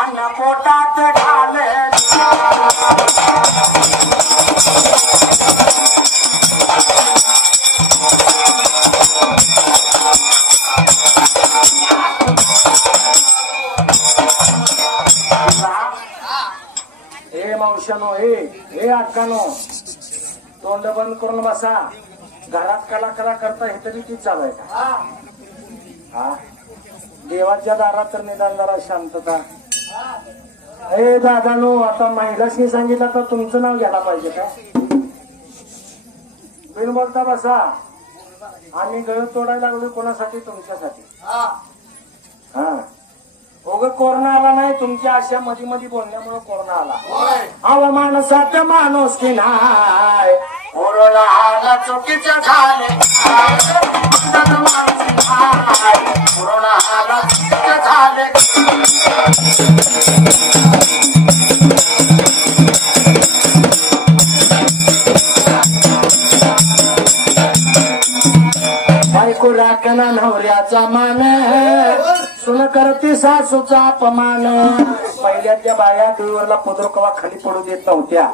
अन्न पोटात घाले हे मावशानो हे अक्कानो तोंड बंद करून बसा. घरात कला कला करता हे तरी ती चालू आहे का? हा देवाच्या दारात तर निदान जरा शांतता. हे दादानो आता महिलाशी सांगितलं तर तुमचं नाव घ्यायला पाहिजे का? बिन बोलता बसा. आम्ही गळ तोडायला लागलो कोणासाठी? तुमच्यासाठी. हा ओग कोरोना आला नाही तुमच्या अशा मध्ये मध्ये बोलण्यामुळे कोरोना आला. अवमानसात माणूस की नाही कोरोना आला चुकीचं झाले. कोरोना आला चुकीचं झाले. बायको राखना नवऱ्याचा मान सुन करते सासूचा अपमान. पहिल्या त्या बाया टीव्हीवरला पदर कवा खाली पडू देत नव्हत्या.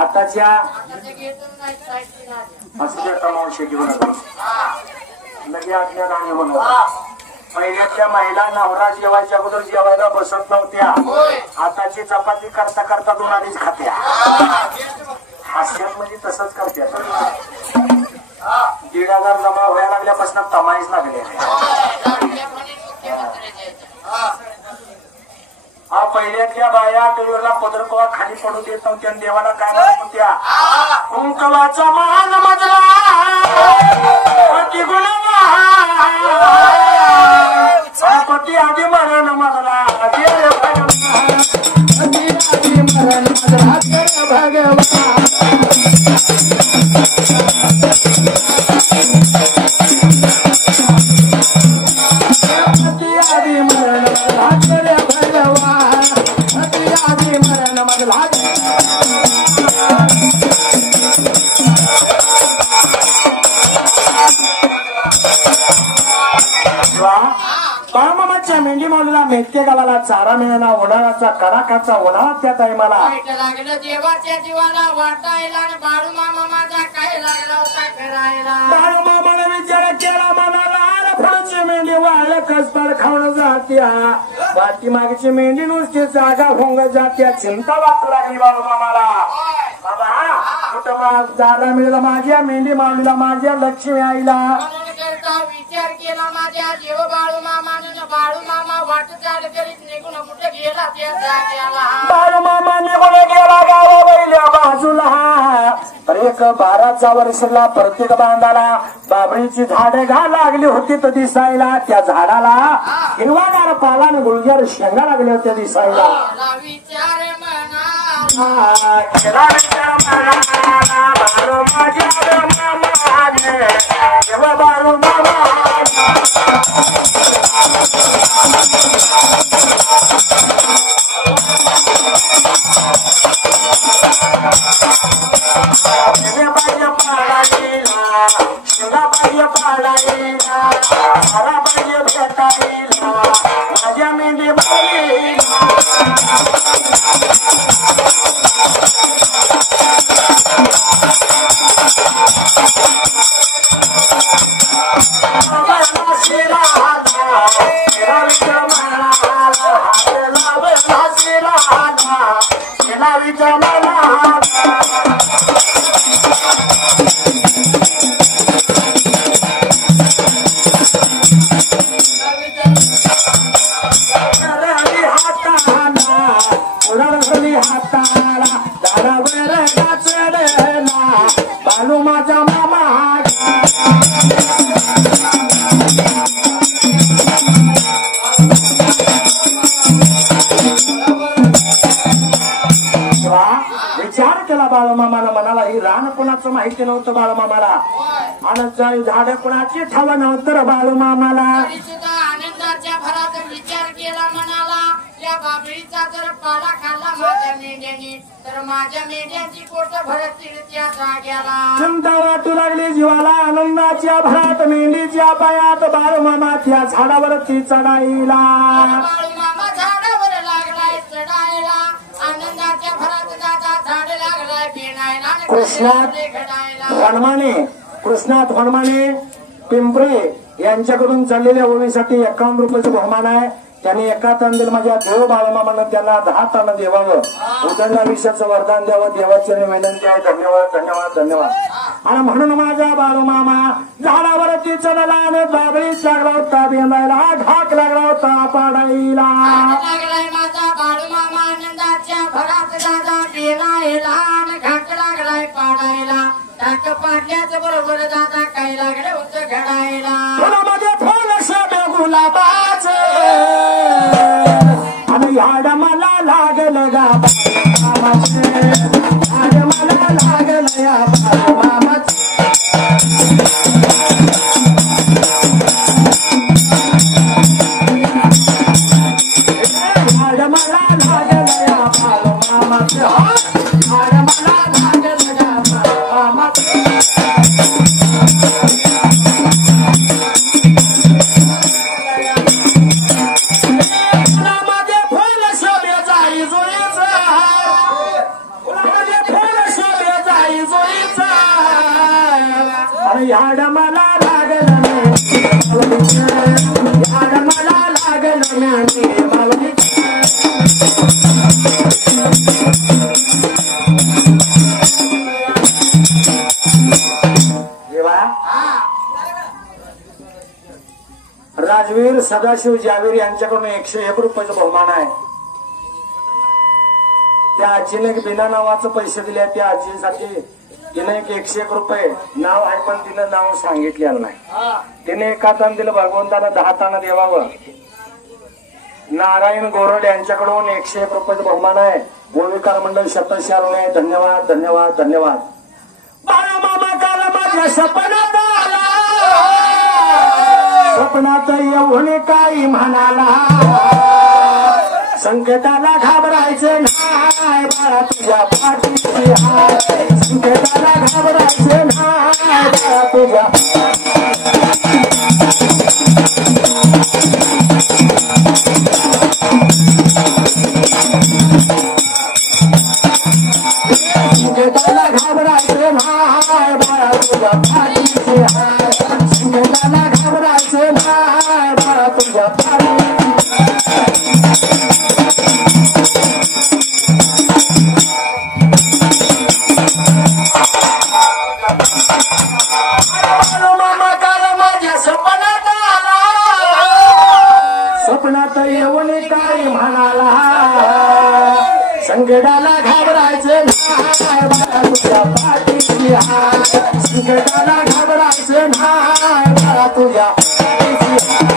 आताच्या असं देता मावशी घेऊन लगे अज्ञान आणि होणार. पहिल्याच्या महिला नवरा जेवायच्या अगोदर जेवायला बसत नव्हत्या. आताची चपाती करता करता 2 अडीच खात्या. हास्यात म्हणजे तसंच करत्या. 1,500 जमा व्हायला लागल्यापासून तमाईच लागले. हा पहिल्यातल्या बाया टीव्हीवरला पदर कवा खाली पडू देत नव्हत्या. देवाला काय म्हणत होत्या? कुंकवाचा मान मजला पती गुण पती आधी मरण मजला मरण मजला भगवान. बाळमामाच्या मेंढी माऊलीला मेथके गावाला चारा मिळणार. उन्हाळ्याचा कडाकाचा उन्हाळा त्या टायमाला लागलं देवाच्या जीवाला वाटायला. बाळूमामा माझा काय लागला होता करायला. बाळूमामाने विचार केला मनाला फळाची मेंढी वाळ कसपार खाऊन जात्या. बाकी मागची मेंढी नुसती जागा होंग जात्या. चिंता वाटू लागली बाळूमामाला. बाबा कुठं चारा मिळाला माझ्या मेंढी माऊलीला माझ्या लक्ष्मी आईला. विचार केला माझ्या जीव बाळूमामानं. बाळूमामा वाट चाल करीत निघून कुठे गेला त्या जाग्याला. बाळूमामा निघून गेला गावा बैल्या बाजूला. तर 12 वर्षाला प्रत्येक बांधाला बाबळीची झाडे लागली होती तर दिसायला. त्या झाडाला हिरवागार पालान गुलजार शेंगा लागल्या होत्या दिसायला. विचार म्हणा माझ्या मेंढी बाळूमामाला म्हणाला ही रान कोणाचं माहिती नव्हतं बाळूमामाला. आणि झाड कोणाची ठाव नव्हतं बाळूमामाला. आनंदाच्या भरात विचार केला म्हणाला या बाबळीचा जर पाला खाल्ला माझ्या मेंढ्यानी तर माझ्या मेंढ्याची पोट भरतील त्या जाग्याला. चिंता वाटू लागली जीवाला. आनंदाच्या भरात मेंढीच्या पायात बाळूमामा त्या झाडावरती चढाईला. बाळूमामा झाडावर लागलाय चढायला. आनंदाच्या भरात दादा झाड लागलाय पिणायला. कृष्णात हनुमाने पिंपरे यांच्याकडून चाललेल्या ओळीसाठी 51 रुपयाचं बहुमान आहे. त्यांनी एका तांदूळ माझ्या देव बाळमामानं त्यांना 10 तानं देवावं, उदंडाविषयाचं वरदान द्यावं, देवाची विनंती आहे. धन्यवाद धन्यवाद धन्यवाद. आणि म्हणून माझा बाळूमामा झाडावरती चढला आणि बाबळीच लागला होता बेंदायला, घाक लागला होता पाडायला. लागलाय माझा बाळूमामा आनंदाच्या भरात दादा बेलायला, घाक लागलाय पाडायला. घाक पाडल्याच बरोबर दादा काय लागले होतं घडायला. फुलामध्ये फुल गुलाबाच आणि झाड मला लागलं गा बाळूमामाचे, झाड मला लागलं या बाळूमामाचे. झाड मला लागलं या बाळूमामाचे, झाड मला लागलं या बाळूमामाचे. याड मला लागलं याड मला लागलं देवा. राजवीर सदाशिव जावीर यांच्याकडून 101 रुपयाचं बहुमान आहे. त्या आजीने बिना नावाचं पैसे दिले. त्या आजीसाठी तिने 101 रुपये नाव आहे, पण तिनं नाव सांगितलेलं नाही. तिने एका तान दिलं, भगवंतानं 10 तानं देवावं. नारायण गोरड यांच्याकडून 101 रुपयाचं बहुमान आहे. गोविकार मंडळ शतशारून आहे. धन्यवाद धन्यवाद धन्यवाद. बाळूमामा काल माझ्या सपनात आला, सपनात येऊन काही म्हणाला, संकटाला घाबरायचं नाही बाळा तुझ्या पाठीशी हाय, संकटाला घाबरायचं नाही बाळा तुझ्या. संकटाला घाबरायचं नाही बाळा तुझ्या पाठीशी हाय, संकटाला घाबरायचं नाही बाळा तुझ्या पाठीशी. बाळूमामा काल माझ्या सपनात आला, सपनात येऊन काही म्हणाला, संकटाला घाबरायचं नाही बाळा तुझ्या पाठीशी हाय, संकटाला घाबरायचं नाही बाळा तुझ्या पाठीशी हाय.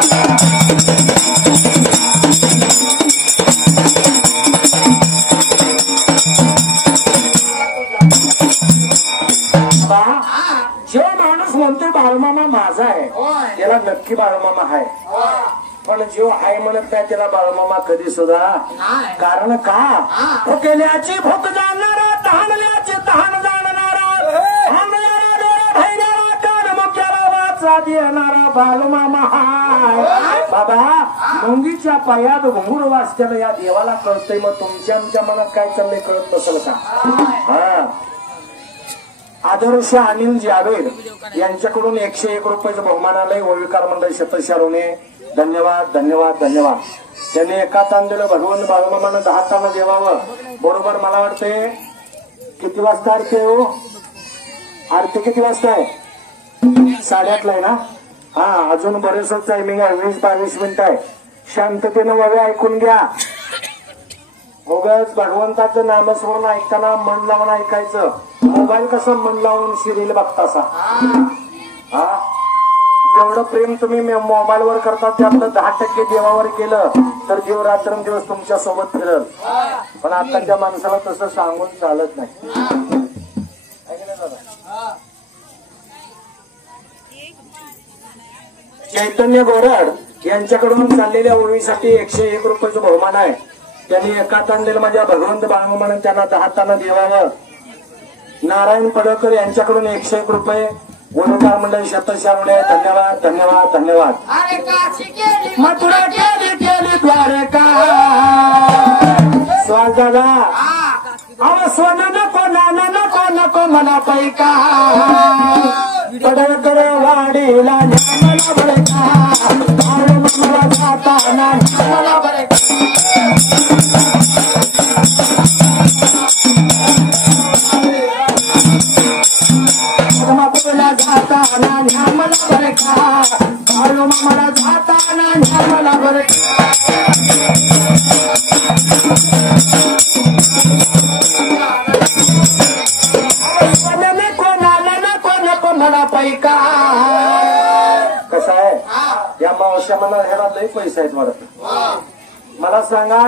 जो माणूस म्हणतो बाळूमामा माझा आहे त्याला नक्की बाळूमामा आहे, पण जो आहे म्हणत नाही त्याला बाळूमामा कधी सुद्धा. कारण का? भुकेल्याची भूक जाणणारा, तहानल्याची तहान जाणणारा, कानमुक्याला वाचा देणारा बाळूमामा हाय. बाबा मुंगीच्या पायात घुंगूर वाजत्याला या देवाला कळतंय, मग तुमच्या आमच्या मनात काय चाललंय कळत नसेल का? हा. आदर्श अनिल जावेद यांच्याकडून 101 रुपयाचं बहुमान आलंय. ओविकार मंडळ शतशारोने. धन्यवाद धन्यवाद धन्यवाद. त्यांनी एका तान दिलं, भगवंत बाळूमामानं 10 तानं देवावं. बरोबर मला वाटतंय किती वाजता आरती आहे हो? आरती किती वाजता आहे? 8:30 आहे ना? हा, अजून बरेच टायमिंग आहे, 20-22 मिनिटं आहे. शांततेनं ववे ऐकून घ्या. उगाच भगवंताचं नामस्मरण ऐकताना मन लावून ऐकायचं. मोबाईल कसं मन लावून सिरियल बघतासा, हा, जेवढं प्रेम तुम्ही मोबाईलवर करता त्यातलं 10% देवावर केलं तर देव रात्रंदिवस तुमच्या सोबत फिरल. पण आताच्या माणसाला तसं सांगून चालत नाही. चैतन्य गोरड यांच्याकडून चाललेल्या ओळीसाठी 101 रुपयाचं बहुमान आहे. त्यांनी एका तांडेल माझ्या भगवंत बाळूमामानं त्यांना 10 तानं देवावं. नारायण पडळकर यांच्याकडून 101 रुपये. ओविकार मंडळ शतशारोने. धन्यवाद धन्यवाद धन्यवाद. मथुरा केली द्वारका स्वाल दादा. अव सोनं नको नाणं नको नको मना पैका, पडळकर वाडीला मला बळका, मला जाताना मला बाई का कसं आहे या मावश्या मला ह्याला लई पैसे आहेत मला सांगा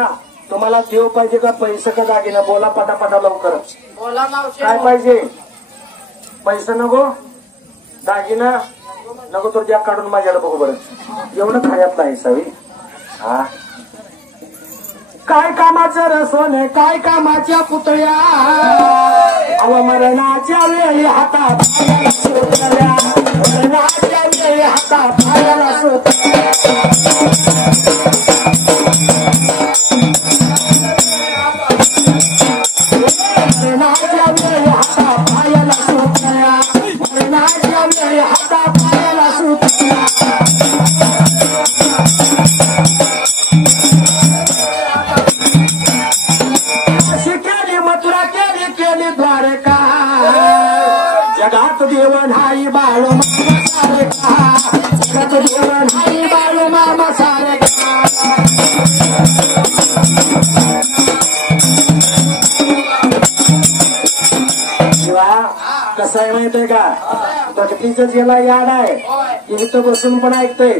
तुम्हाला देव पाहिजे का पैसे का दागिना बोला पटापटा लवकर बोला मावशी काय पाहिजे पैसे नको दागिना नको तर ज्या काढून माझ्याला बघू बरं एवढं खऱ्यात नाही सावी हा काय कामाचं रसोने काय कामाच्या पुतळ्या अवमरणाच्या वेळी हातात सुटल्या मरणाच्या वेळी हातात पायाला सुटल्या मरणाच्या वेळी हातात पायाला सुटल्या मरणाच्या वेळी हातात पायाला सुटल्या द्वारका जगात देव नाही बाळू मामा सारखा जगात देव नाही बाळू मामा सारखा शिवा कसं आहे माहितीये का भक्तीचं ज्याला याड आहे की इथं बसून पण ऐकतंय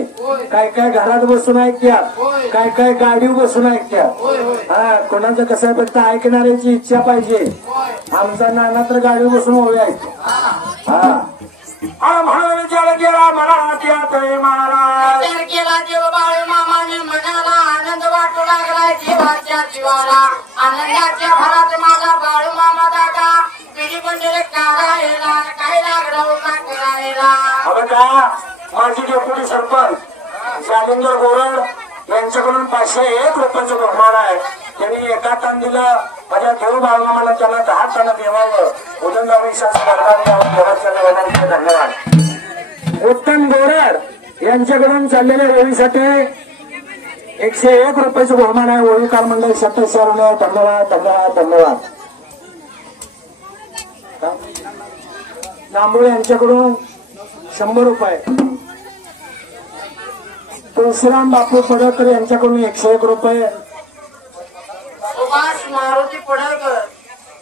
काय काय घरात बसून ऐकत्यात काय काय गाडीवर बसून ऐकत्यात हा कोणाचं कसं आहे फक्त ऐकणाऱ्याची इच्छा पाहिजे आमचा नाना तर गाडीवर बसून ओळी ऐकतो हा म्हणून विचार केला मला येतोय मला विचार केला देव बाळू मामाने मनाला आनंद वाटू लागलाय जीवाच्या जीवाला आनंदाच्या भरात माझा बाळू मामा दादा पिढी बंडे काढायला काय लागला होता करायला का माझी डेप्युटी सरपंच जालिंदर गोरड यांच्याकडून 501 रुपयाचं बहुमान आहे त्यांनी एका ताण दिलं माझ्या देव बाळमामाला त्याला 10 ताना देवावं उदंगाविषाचं वरदान द्यावं देवाच्या धन्यवाद उत्तम गोरड यांच्याकडून चाललेल्या रवीसाठी 101 रुपयाचं बहुमान आहे ओळीकार मंडळ सत्तेश्वर धन्यवाद धन्यवाद धन्यवाद नांबोळे यांच्याकडून 100 रुपये तुळशीराम बापू पडळकर यांच्याकडून 101 रुपये सुभाष मारुती पडळकर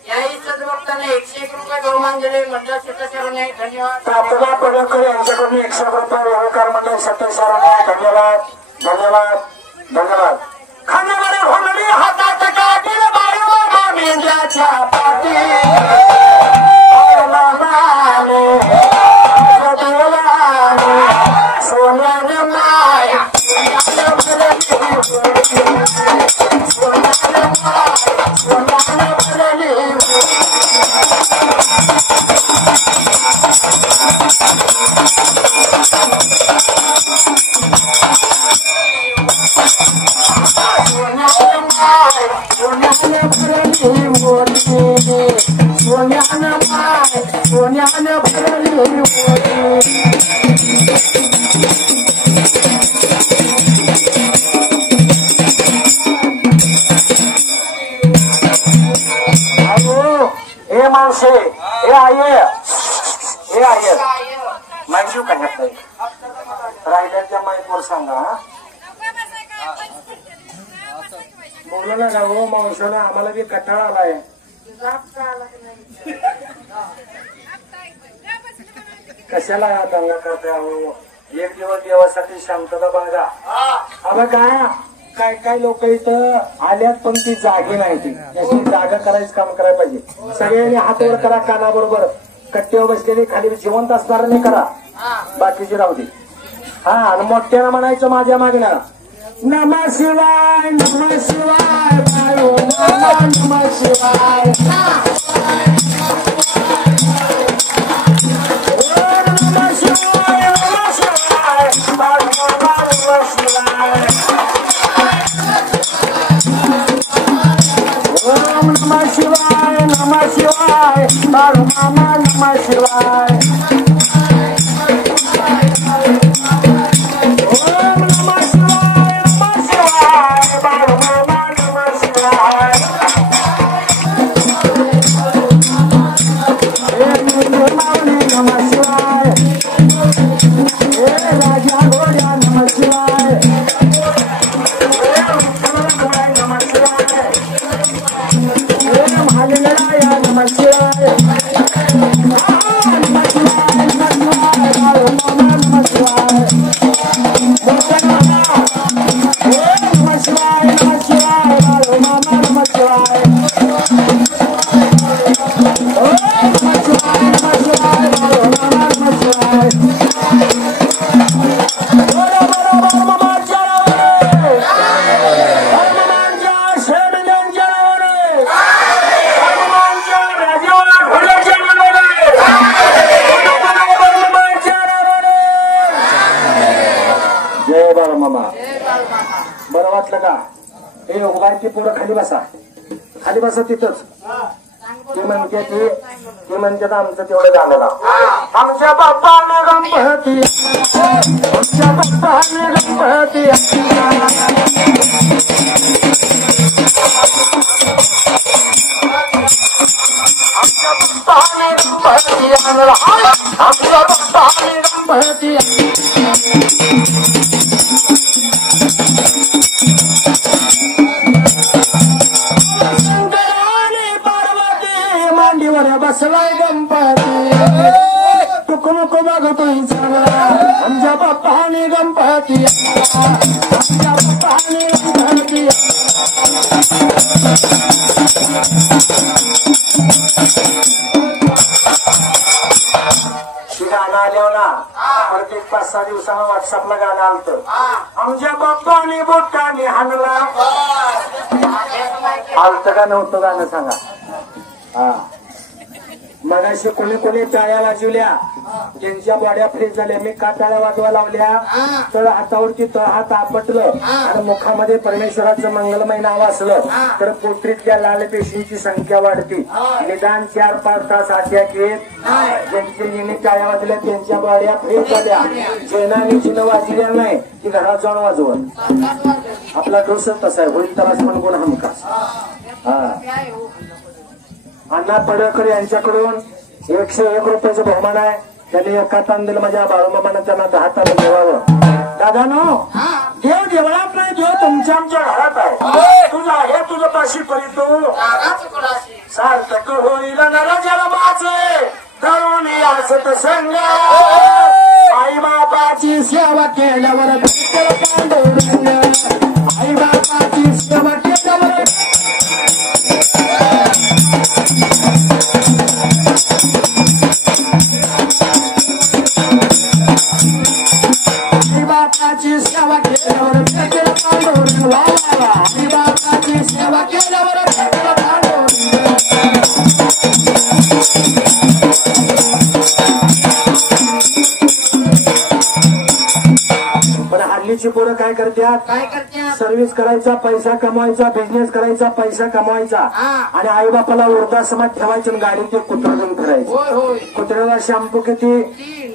याही सद्भक्ताने 101 रुपये बहुमान दिले मंडळ सत्तेश्वर धन्यवाद तातोबा पडळकर यांच्याकडून 100 रुपये ओळीकार मंडळ सत्तेश्वर धन्यवाद धन्यवाद धन्यवाद खाण्यामध्ये भोंगडी हातात काठी बाळू मेंढ्याच्या पाठी सोन्यानं माया सोन्यानं भरली सोन्यानं भरली हे माणसे हे आहे माहिती काय राहिल्याच्या माईकवर सांगा बोलू नका हो माणसाला आम्हाला बी कटाळा आलाय कशाला दंगा करता हो एक दिवस देवासाठी शांतता बघा अबा काय काय लोक इथं आल्यात पण ती जागी नाही ती याची जागा करायचं काम करायला पाहिजे सगळ्यांनी हात वर करा कानाबरोबर कट्ट्यावर बसलेली खाली जिवंत असणार नाही करा बाकीची राहू दे हा आणि मोठ्यानं म्हणायचं माझ्या मागणं नमः शिवाय नमः शिवाय नमः शिवाय नमः शिवाय बाळू मामा नमः शिवाय ओम नमः शिवाय बाळू मामा नमः शिवाय नमः शिवाय हे राजा घोड्या नमः शिवाय नमः शिवाय महालिंगराया नमः शिवाय वाटलं का? हे उभारती पोरं खाली बसा, खाली बसा तिथंच. ते म्हणतात आमचं तेवढं झालं ना. आमच्या बाप्पाने गणपती, आमच्या बाप्पाने गणपती, आमच्या बाप्पाने गणपती आणला, आमच्या बाप्पाने गणपती. बसलाय गणपती, तुकू नको बघतोय चांगला, आमच्या बाप्पाने गणपती, आमच्या बाप्पाने गणपती. गाणं आल्यावर ना प्रत्येक 5-6 दिवसानं व्हॉट्सअपला गाणं आलतं. आमच्या बाप्पाने बोटाने हाणला. आलतं का नव्हतं गाणं सांगा? हा, मगाशी कोणी कोणी टाळ्या वाजवल्या, त्यांच्या बॉड्या फ्रेश झाल्या. मी का टाळ्या वाजवा लावल्या? तर हातावरती तळहात आपटलं आणि मुखामध्ये परमेश्वराचं मंगलमय नाव असलं तर पोटरीतल्या लाल पेशींची संख्या वाढते. निदान 4-5 तास आट्या घेत ज्यांच्या जिने टाळ्या वाजल्या त्यांच्या बॉड्या फ्रेश झाल्या. जैनाने जिनं वाजल्या नाही ती घरात जाऊन वाजवत. आपला डोसच तसा आहे, होईल तरास पण गुण हमखास. हा, अण्णा पडळकर यांच्याकडून 101 रुपयाचं बहुमान आहे. त्यांनी एका तान दिलं माझ्या बाळूमामानं, त्यांना 10 तान देवावं. दादानो, देव देवळात नाही, देव तुमच्या आमच्या घरात आहे. तुझा हे तुझं पाशी परितो सार्थक होईल नराजला माझे धरून असत संग. आई बापाची सेवा केल्यावर पांडुरंग, आई बापाची सेवा केल्यावर बापाची सेवा केल्यावर भेटेल पांडुरंग. आई बापाची सेवा केल्यावर भेटेल पांडुरंग. पण हल्लीची पोरं काय करतात? सर्व्हिस करायचा, पैसा कमवायचा, बिझनेस करायचा, पैसा कमवायचा आणि आई बापाला वृद्धाश्रमात ठेवायचं, गाडी ते कुत्रा घेऊन फिरायचं. कुत्र्याला शॅम्पू किती,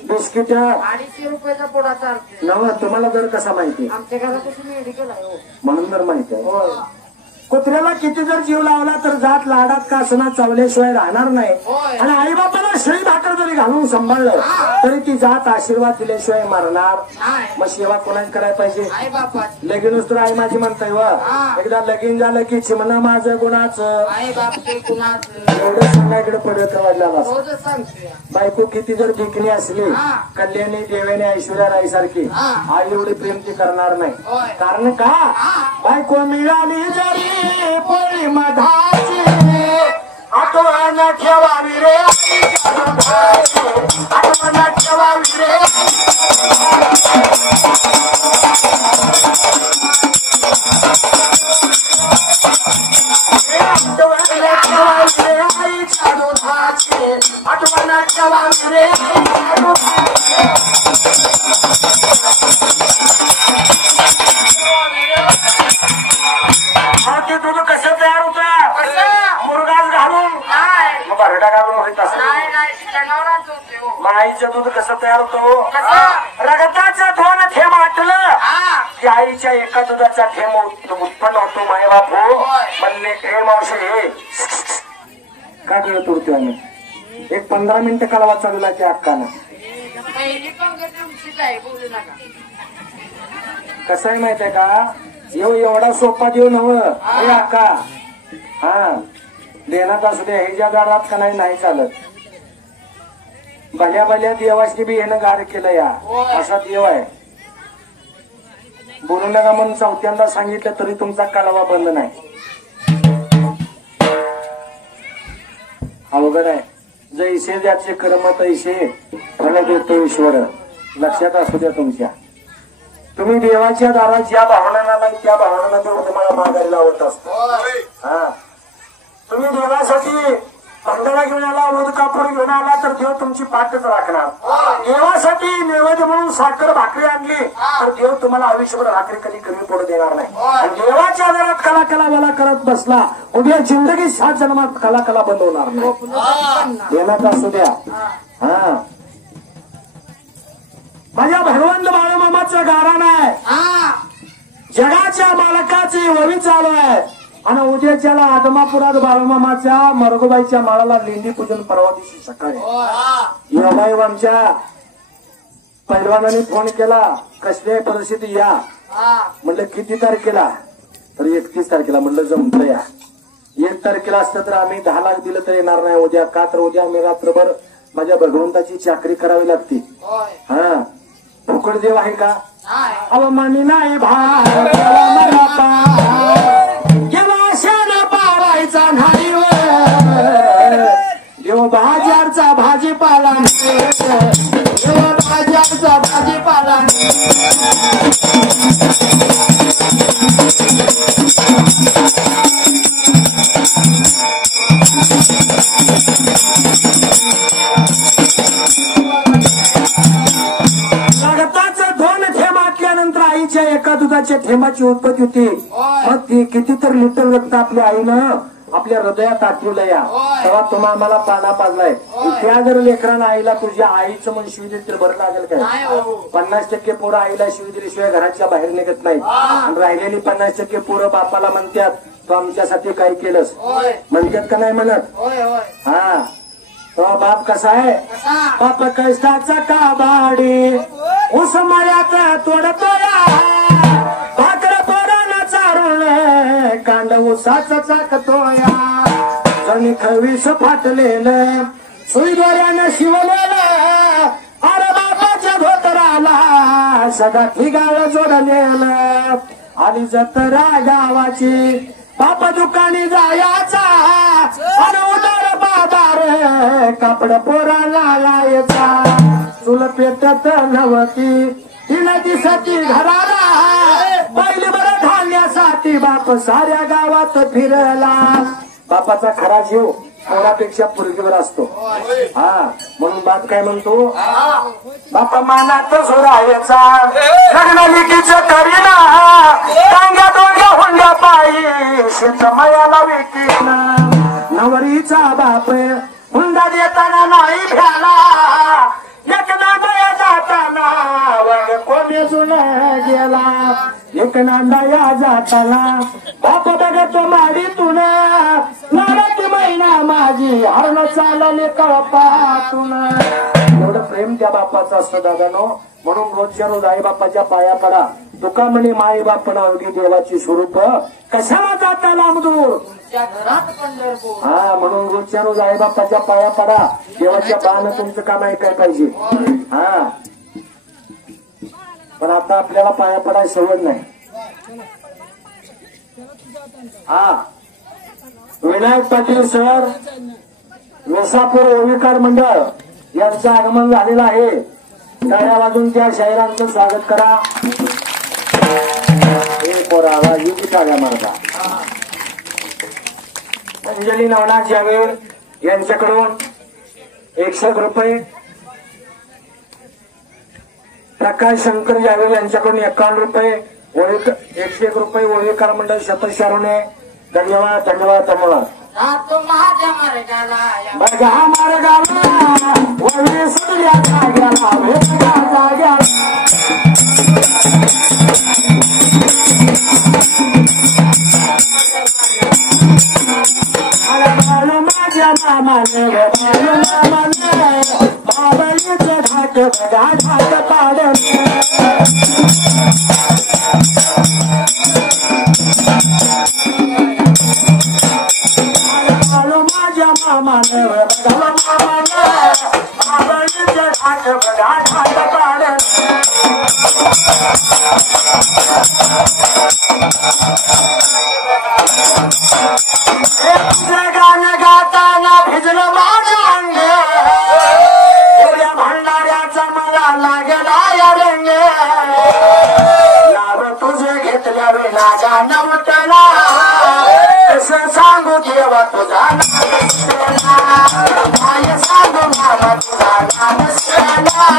बिस्किट 250 रुपयाचा पोडा चालते. नव तुम्हाला दर कसा माहिती? आमच्या घरात मेडिकल आहे म्हणून दर माहिती आहे. कुत्र्याला किती जर जीव लावला तर जात लाडात का असना चावल्याशिवाय राहणार नाही. आणि आई बापाला शिळी भाकर जरी घालून सांभाळलं तरी ती जात आशीर्वाद दिल्याशिवाय मरणार. मग सेवा कोणाची करायला पाहिजे? आई बापा. लगीनच तर आई माझी म्हणताय व एकदा लगीन झालं की चिमणं माझं गुणाचं, आई बाप कुणाचं, एवढं सांगायकडे पडत वाढला. सांगतोय बायको किती जर भिकणी असली, कल्याणी देवेने ऐश्वर्या राई सारखी, आई एवढी प्रेम ती करणार नाही. कारण का? बायको मिळाली जरी पोळी मधाची, आठवण ठेवावी रे, आठवण ठेवावी रे. आईच्या दुधाची आठवण ठेवावी रे. ते दूध कसं तयार होतं? मुरगास घालून, मग बरडा घालून होत असं. मग आईचं दूध कसं तयार होतो? रगताचं दोन थेंब आटलं की आईच्या एका दुधाचा थेंब उत्पन्न होतो. माय बापू म्हणले हे मावशी हे का कळत उरतो आम्ही? एक 15 मिनिटं कालवा चालला त्या अक्कानं. कसं आहे माहित आहे का? एवढा सोपा देऊ नव हे अक्का. हा, देण्यात असू द्या, ह्याच्या दारात का नाही चालत. भल्या भल्या देवाशी बी ह्यानं गार केलं या, असा देव आहे. बोलू नका म्हणून 4थ्यांदा सांगितलं तरी तुमचा कालवा बंद नाही. अवघड आहे. जैसे ज्याचे कर्म तैसे फळ देतो ईश्वर. लक्षात असू द्या तुमच्या. तुम्ही देवाच्या दारात ज्या भावनांना नाही त्या भावनांना देव तुम्हाला मागायला लावत असतो. हा, तुम्ही देवासाठी तांदळा घेऊन आला, उद कापूर घेऊन आला तर देव तुमची पाठच राखणार. देवासाठी नैवेद्य म्हणून साखर भाकरी आणली तर देव तुम्हाला आयुष्यभर भाकरी कधी कमी पडू देणार नाही. देवाच्या आधारात कला कला मला करत बसला, उद्या जिंदगी 7 जन्मात कला कला बंद होणार नाही. देण्यात असू द्या. हा माझ्या भगवंत बाळूमामाचं गारण आहे, जगाच्या मालकाची ववी चालू आहे. आणि उद्याच्याला आदमापुरात बाळूमामाच्या मरगोबाईच्या माळाला लेंडी पूजन परवा दिवशी सकाळी. योगाई आमच्या पैलवानाने फोन केला, कसल्या परिस्थिती या. म्हणलं किती तारखेला, तर 31 तारखेला. म्हणलं जमतं या. 1 तारखेला असतं तर आम्ही 10 लाख दिलं तर येणार नाही उद्या, का तर उद्या आम्ही रात्रभर माझ्या भगवंताची चाकरी करावी लागते. हा फुकट देव आहे का? अवमानी नाही पावायचा नाही देव बाजारचा भाजीपाला, देव बाजारचा भाजीपाला. एका दुधाच्या थेंबाची उत्पत्ती होती. मग ती कितीतरी लिटर रक्त आपल्या आईनं आपल्या हृदयात आठवलं या. तेव्हा तुम्हा आम्हाला पाना पाजलाय. त्या जर लेकरांना आईला तुझ्या आईचं मन शिवी दिली तर बरं लागेल काय? 50% पोरं आईला शिवी दिल्याशिवाय घराच्या बाहेर निघत नाही. आणि राहिलेली 50% पोरं बापाला म्हणतात तू आमच्यासाठी काय केलंस, म्हणतात का नाही म्हणत? हा तो बाप कसा आहे? बाप कष्टाचा काबाडी ऊस मळ्यात तोडतोया, भाकर पोरानं चारून कांड ऊसाचा चाकतोया. जणी खवीस फाटलेलं सुई दोऱ्यानं शिवलेलं, अरे बापाच्या धोतराला सदा ठिगाळ जोडलेलं. आली जत्रा गावाची बाप दुकानी जायाचा, अरे उदार बाजार कापड पोराला लायचा. चूल पेटत नव्हती तिला दिसती घराला, पहिली बरं धान्यासाठी बाप साऱ्या गावात फिरला. बापाचा खरा जीव पोरापेक्षा पोरगीवर असतो. हा म्हणून बाप काय म्हणतो? बापा मानात सोरायचा लग्न लिखीचं करीना, टांग्या डोंग्या हुंड्या पायी शेतमयाला विकीना. नवरीचा बाप हुंडा देताना नाही भ्याला, एकदा गया जाताना वग कोणी जुन गेला. एक नांदाया जाताना बाप बघतो माडीतून, लाडकी महिना माझी हरण चालले कळपातून. एवढं प्रेम त्या बापाचं असतं दादानो. म्हणून रोजच्या रोज आई बापाच्या पाया पडा. तुका म्हणे माई बापणा अवघी देवाची स्वरूप, कशाला जाता लांब दूर हा. म्हणून रोजच्या रोज आई बापाच्या पाया पडा. देवाच्या पायानं तुमचं काम ऐकाय पाहिजे. हा पण आता आपल्याला पाया पडाय सवड नाही. हा विनायक पाटील सर वेसापूर ओविकार मंडळ यांचं आगमन झालेलं आहे. टाळ्या वाजून त्या शाहिरांचं स्वागत करा. हे पोरावा ही टाळ्या मारता. अंजली नवनाथ जावेर यांच्याकडून 100 रुपये, प्रकाश शंकर जावेर यांच्याकडून 51 रुपये, 101 रुपये ओविकार मंडळ शतशारोने. धन्यवाद धन्यवाद धन्यवाद. बघा मार्गाला वळी सुटल्या जाग्याला भेटला जाग्याला. बाळू माझ्या मामाने बाळू मामाने बाबाईचं धाक बघा धाक पाडणे. बाळू माझ्या मामाने बघा मामाने बाबाईचं धाक बघा धाक पाडणे. गाणं गाताना भिजलं माझं अंग, एवढ्या भांडाऱ्याचा मला लागला या रंग. नाव तुझं घेतल्या विना गाणं उठला, कसं सांगू देवा तुझा नाव. काय सांगू मामा तुझा नाम सुटेला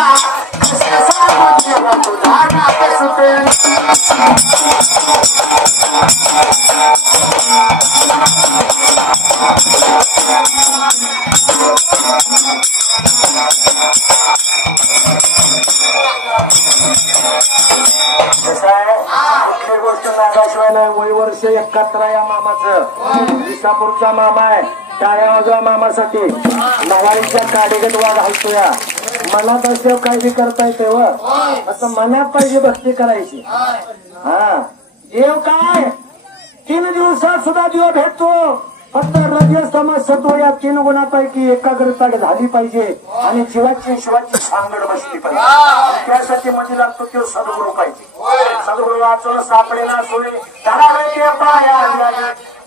कसं सांगू देवा तुझा नाम सुटेला कुठली गोष्ट नागाशिवाय नाही. वय वर्ष 71 या मामाचं. विसापूरचा मामा आहे. टाळ्या वाजवा मामासाठी. नवाळीच्या काडीगत वाघ घालतोया. मनात असे काय बी करता येते व असं मनात पाहिजे भक्ती करायची. हा देव काय 3 दिवसात सुद्धा देव भेटतो. फक्त रजस्तम सत्व या 3 गुणापैकी एकाग्रता झाली पाहिजे आणि जीवाची शिवाची सांगड बसली पाहिजे. त्यासाठी म्हणजे लागतो तो सद्गुरू पाहिजे. सद्गुरू वाचून सापडेला सोयी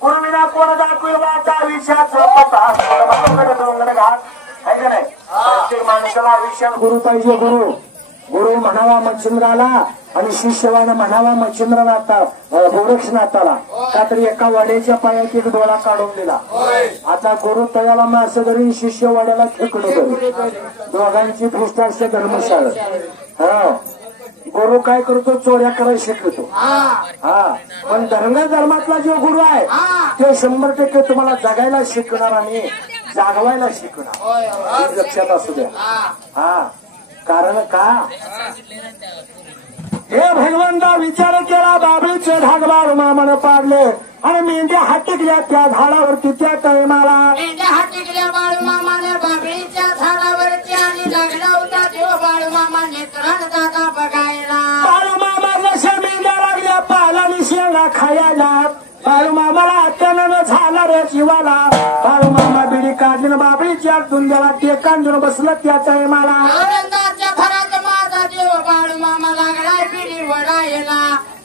गुरुविना कोण दाखवे वाचा विषयाचा पता डोंगर घाट आहे का नाही. प्रत्येक माणसाला विषयात गुरु पाहिजे. गुरु म्हणावा मच्छिंद्राला आणि शिष्यवानं म्हणावा मच्छिंद्रनाथा गोरक्षनाथाला. का तरी एका वाड्याच्या पायात एक डोळा काढून दिला. आता गुरु तयाला मासे धरून शिष्य वाड्याला खेकडो करी. दोघांची दृष्ट असते धर्मशाळा. हा गुरु काय करतो चोऱ्या करायला शिकवतो. हा पण धर्मातला जो गुरु आहे तो 100% तुम्हाला जगायला शिकणार आणि जागवायला शिकणार. लक्षात असू द्या. हा कारण का हे भगवंता विचार केला बाबळीचे धाग बाळू मामानं पाडले आणि मेंढ्या हाटिकल्या त्या झाडावरती. त्या टायमाला मेंढ्या हाटिकल्या बाळू मामाने बाबळीच्या झाडावरती आणि लागला होता देव बाळू मामाने तरण दादा बघायला. बाळू मामा जशा मेंढ्या लागल्या पालानी शेंगा खायला. बाळू मामाला अत्यानं झाला रे जीवाला. बाळू मामा बिडी काढली बाबळीच्या दुंद्याला टेकान देऊन बसलं त्या टायमाला. आनंदाच्या भरात माझा देव बाळू मामा लागलाय बिडी वडायला.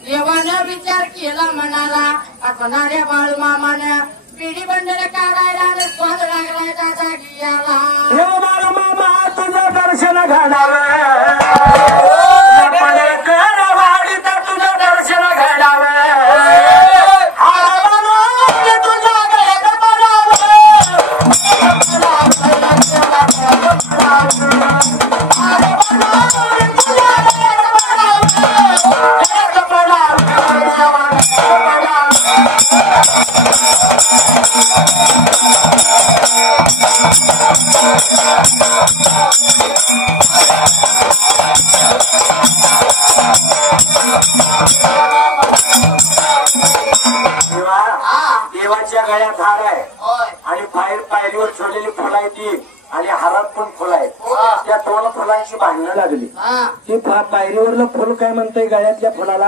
देवानं विचार केला म्हणाला असणाऱ्या बाळू मामाने बिडी बंडर काढायला आणि स्वाद लागलाय दादा गियाला. देव बाळू मामा तुझं दर्शन घडावं. तुझं दर्शन घडावं. देवाच्या गळ्यात हार आहे आणि बाहेर पायरीवर छोडलेली फुलं आहे ती आणि हारात पण फुलं आहेत. त्या 2 फुलांची भांडणं लागली. ती पायरीवरलं फुल काय म्हणतंय गळ्यातल्या फुलाला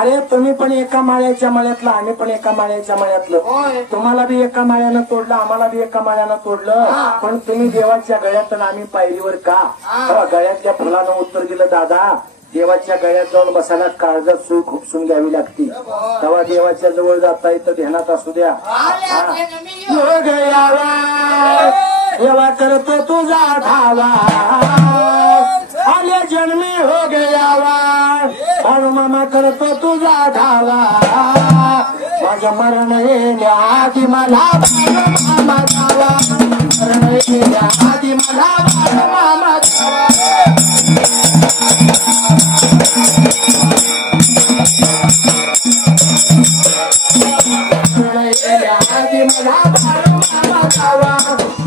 अरे तुम्ही पण एका माळ्याच्या माळ्यातलं आम्ही पण एका माळ्याच्या माळ्यातलं. तुम्हाला बी एका माळ्यानं तोडलं आम्हाला बी एका माळ्यानं तोडलं. पण तुम्ही देवाच्या गळ्यात आणि आम्ही पायरीवर का. गळ्यातल्या फुलानं उत्तर दिलं दादा देवाच्या गळ्यात जाऊन बसायला काळजात सुई खुपसून घ्यावी लागते. तेव्हा देवाच्या जवळ जाता येतं ध्यानात असू द्या. योग यावा देवा करतो तुझा धावा आले जन्मी हो गयावा. बाळू मामा करतो तुझा धावा. माझं मरण येण्या आधी मला बाळू मामा धावा. मरण येण्या आधी मला बाळू मामा धावा. आधी मला बाळू मामा धावा.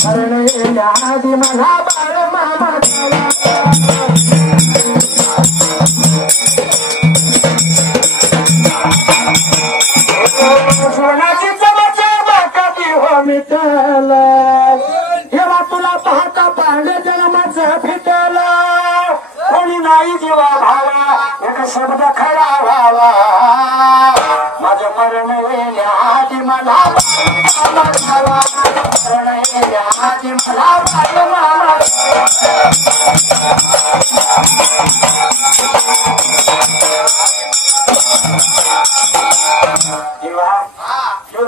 मरण येण्या आधी मला बाळू मामा धावा. सोनाची चमचा कधी हो मिटल. हेवा तुला पाहता पांडे जन्माचं फिटल. कोणी नाही जीवा भावा एक शब्द खरा व्हावा. माझं मरण येण्या आधी मला बाळू मामा धावा. मरण येण्या आधी मला बाळू मामा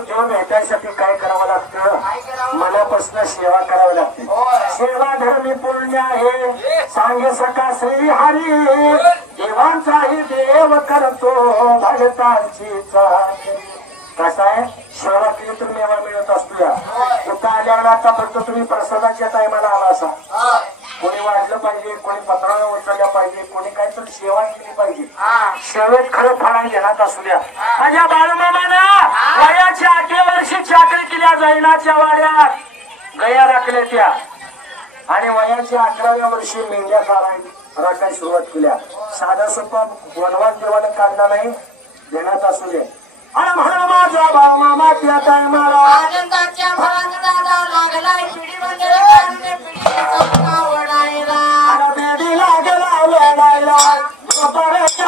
देव भेटायसाठी काय करावं लागतं मनापासून सेवा करावी लागते. सेवा धर्मी पुण्य आहे सांगे सका श्री हरी. देवांचाही देव करतो भगतांची चाकरी. कसं आहे सेवा केली तर मेवा मिळत असतो या तिथं आल्यावर आता फक्त तुम्ही प्रसादाच्या टायमाला आला असा कोणी वाढलं पाहिजे कोणी पत्राला उचलल्या पाहिजे कोणी काहीतरी सेवा केली पाहिजे सेवेत खरं फळा घेण्यात असू द्या माझ्या बाळूमामानं वयाच्या 8व्या वर्षी चाकरी केल्या जैनाच्या वाड्यात गया राखल्या त्या आणि वयाच्या 11व्या वर्षी मेंढ्या राखायला सुरुवात केल्या साधा सोपा वनवास देवानं काढला नाही देण्यात असू दे अरे म्हणा माझा बाळूमामा त्या टायमाला आनंदाच्या भरात दादा लागलाय पिढी बंदरे पिढी ओढायला बेडी लागला वेडायला बऱ्याच्या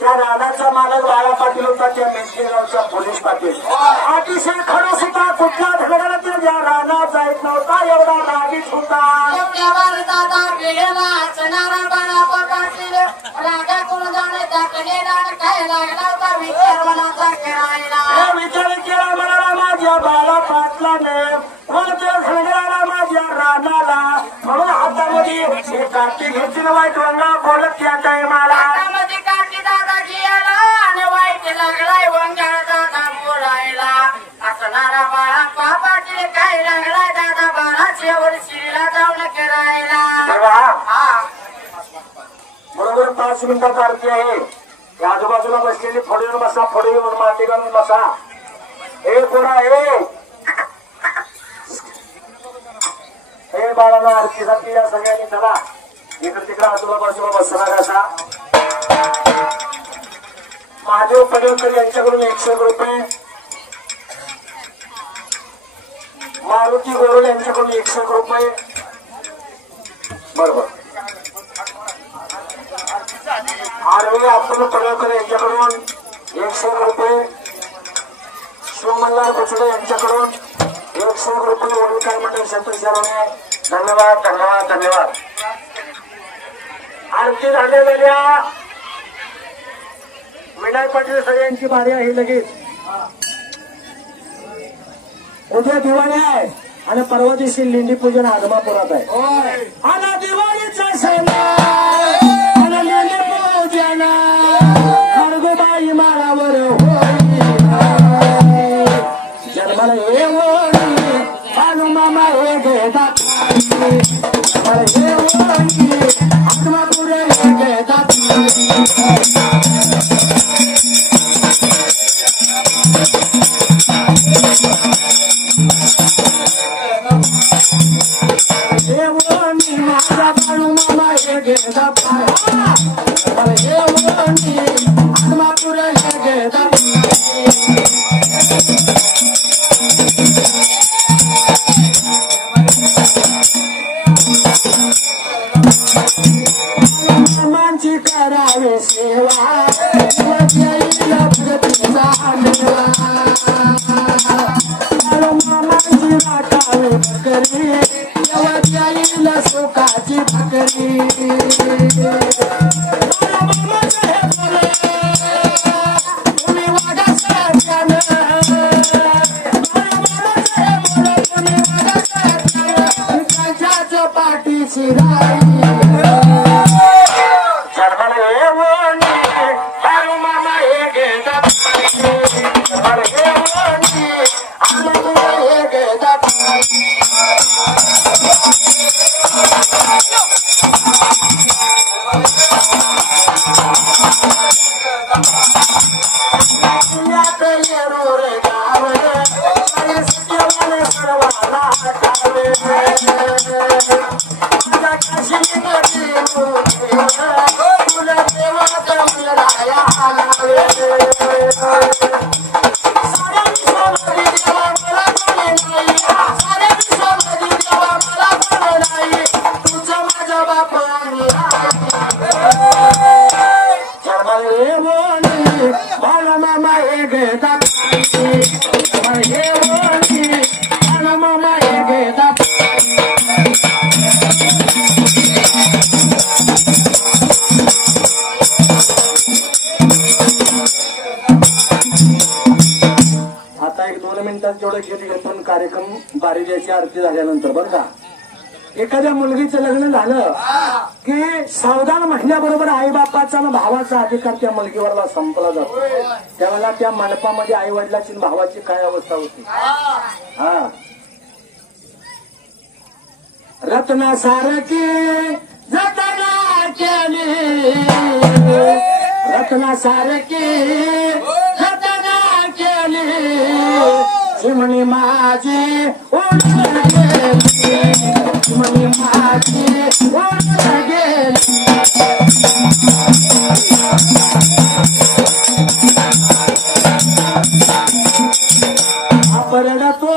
त्या राधाचा मालक बाळा पाटील होता त्या मेंढेगावचा पोलीस पाटील अतिशय खरंच होता कुठल्या धडाला त्या रानात जायत नव्हता एवढा रागीत होता एवढ्यावर दादा गेला सणारा बाळा पाटील रागा कोण जाणे दाखले राग काय लागला होता विचार मनाचा करायला विचार केला मला माझ्या बाळा पाटलाने कोणत्या सगळ्याला माझ्या रानाला म्हणून हातामध्ये काठी घेतली वाईट रंगा बोलत त्या टायमाला हातामध्ये काठी दादा घ्यायला आणि वाईट लागलाय वंगा दादा बोलायला असणारा बाळा पाटील काय लागलाय दादा बाळाच्या वर्षीला जाऊन करायला बरोबर 5 मिनिटात आरती आहे या आजूबाजूला बसलेली फोडीवर बसा फोडीवर माती घालून बसा हे पोरा हे बाळाला आरतीसाठी या सगळ्यांनी चला इकडे तिकडे आजूबाजूला बसू नका असा महादेव पडळकर यांच्याकडून 100 रुपये मारुती गोरुल यांच्याकडून 100 रुपये बरोबर आरवी अब्दुल पडळकर यांच्याकडून 100 रुपये शिवमल्हार बुचडे यांच्याकडून 100 रुपये वडीलकार मंडळ संतोष शर्मा धन्यवाद धन्यवाद धन्यवाद आरती झालेल्या विनायक पाटील सर यांची बारी आहे लगेच उद्या दिवाळी आहे आणि परवा दिवशी लिंडी पूजन आदमापुरात आहे आणि दिवाळीचा सण आणि लिंडी पूजन हरगोबाई माळावर जन्माला हे होळी बाळूमामा हे घेतात हे होळी आदमापुर हे घेतात माझा बाळूमामा हे घेतात हे होळी आदमापुर हे घेतात मामांची करावे सेवा मामांची वाटावे बकरी देवाच्या सुखाची भाकरी तुम्ही वागा सत्यानं पाठीशी राई जन्माला हे बाळूमामा हे घेतात पूजेची आरती झाल्यानंतर बरं का, एखाद्या मुलगीचं लग्न झालं की सावधान महिन्याबरोबर आई बापाचा आणि भावाचा अधिकार त्या मुलगीवरला संपला जातो. त्यावेळेला त्या मंडपामध्ये आई वडिलाची भावाची काय अवस्था होती. हा, रत्नासारखी जतना केली, रत्नासारखी जतना केली, चिमणी माझी उडून गेली, चिमणी माझी उडून गेली. रडतो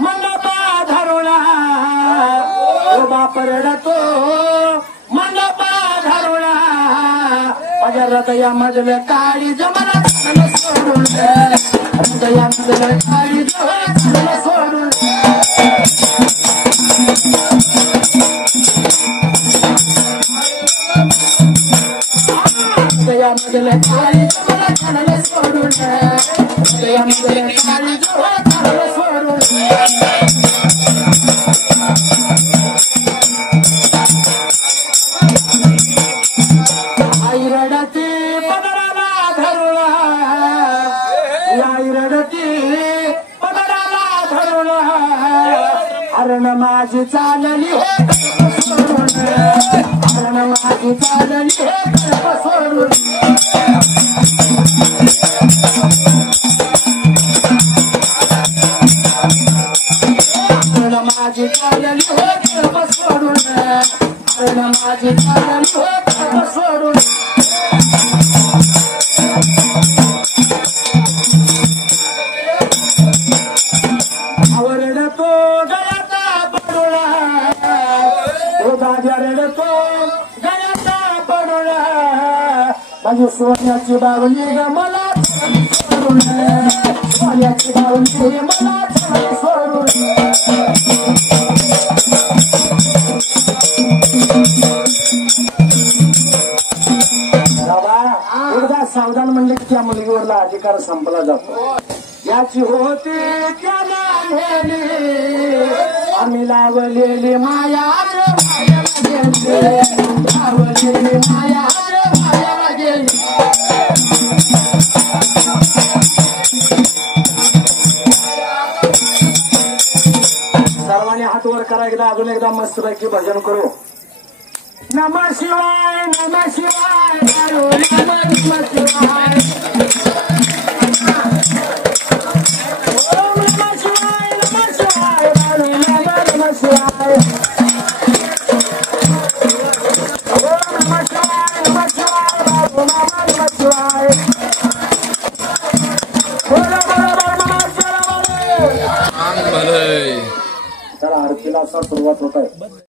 मंडपा धरुणा, ओ बाप रडतो मंडपा धरुणा, माझ्या हृदयामधलं काळी जमला सोडून, हृदयामधलं काळी जमला सोडून. हृदयामधलं काळी जमला सोडून, हृदयामधलं काळी जमला सोडून. आई रडती पदराला धरुणा, आई रडती पदराला धरुणा, हरण माझी चालली सोडून, हरण माझी चालली सोडून. हरण माझी चालली सोडून, हरण माझी चालली सोडून. रडतो गळ्याचा पडोळा, ओ दाद्या रडतो गळ्याचा पडोळा, माझी सोन्याची बावली ग मला सोडून, सोन्याची बावली मला सोडून. एकदा सावधान म्हणले की त्या मुलगीवरला अधिकार संपला जातो. याची होती त्याला नेली, आम्ही लावलेली माया गेली, लावलेली माया गेली. सर्वांनी हात वर करा, एकदा अजून एकदा मस्तपैकी भजन करू. नमः शिवाय नमः शिवाय नमः शिवाय. ओम नमः शिवाय नमः शिवाय नमः शिवाय. ओम नमः शिवाय नमः शिवाय नमः शिवाय. चला आरतीला असा सुरुवात होत आहे.